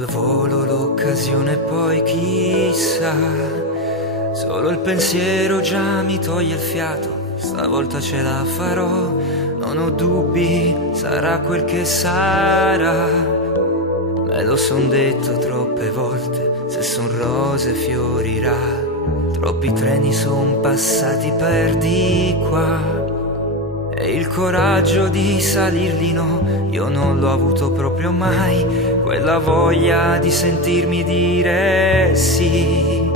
al volo l'occasione, poi chissà. Solo il pensiero già mi toglie il fiato. Stavolta ce la farò, non ho dubbi, sarà quel che sarà. Me lo son detto troppe volte, se son rose fiorirà. Troppi treni son passati per di qua. E il coraggio di salirli no, io non l'ho avuto proprio mai. Quella voglia di sentirmi dire sì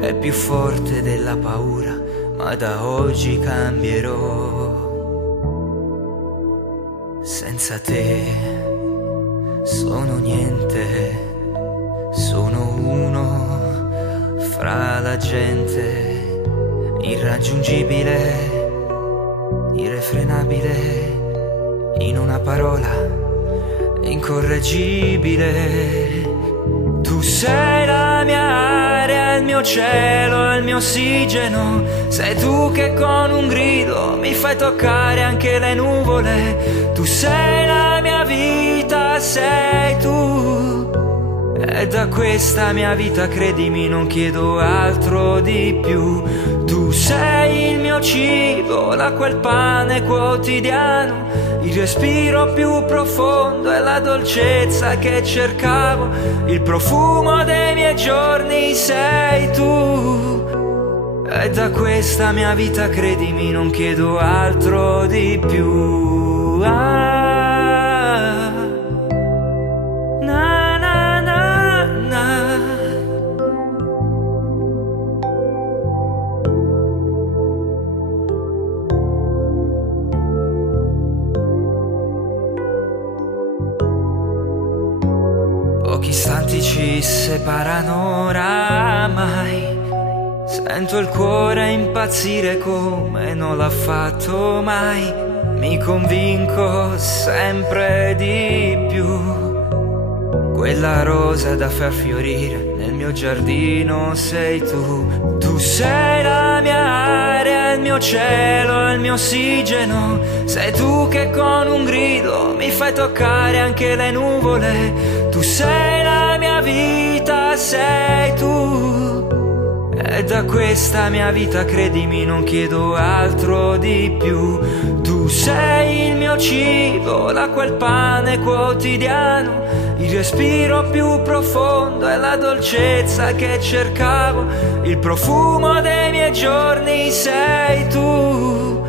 è più forte della paura, ma da oggi cambierò. Senza te sono niente, sono uno fra la gente, irraggiungibile, irrefrenabile, in una parola, incorreggibile. Tu sei la mia aria, il mio cielo, il mio ossigeno. Sei tu che con un grido mi fai toccare anche le nuvole. Tu sei la mia vita, sei tu. E da questa mia vita, credimi, non chiedo altro di più. Tu sei il mio cibo, l'acqua e il pane quotidiano, il respiro più profondo e la dolcezza che cercavo. Il profumo dei miei giorni sei tu. E da questa mia vita, credimi, non chiedo altro di più. Na na na na. Pochi istanti ci separano oramai. Sento il cuore impazzire come non l'ha fatto mai. Mi convinco sempre di più. Quella rosa da far fiorire nel mio giardino sei tu. Tu sei la mia aria, il mio cielo, il mio ossigeno. Sei tu che con un grido mi fai toccare anche le nuvole. Tu sei la mia vita, sei tu. E da questa mia vita, credimi, non chiedo altro di più. Tu sei il mio cibo, l'acqua e il pane quotidiano, il respiro più profondo e la dolcezza che cercavo. Il profumo dei miei giorni sei tu.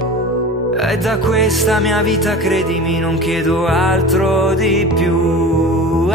E da questa mia vita, credimi, non chiedo altro di più.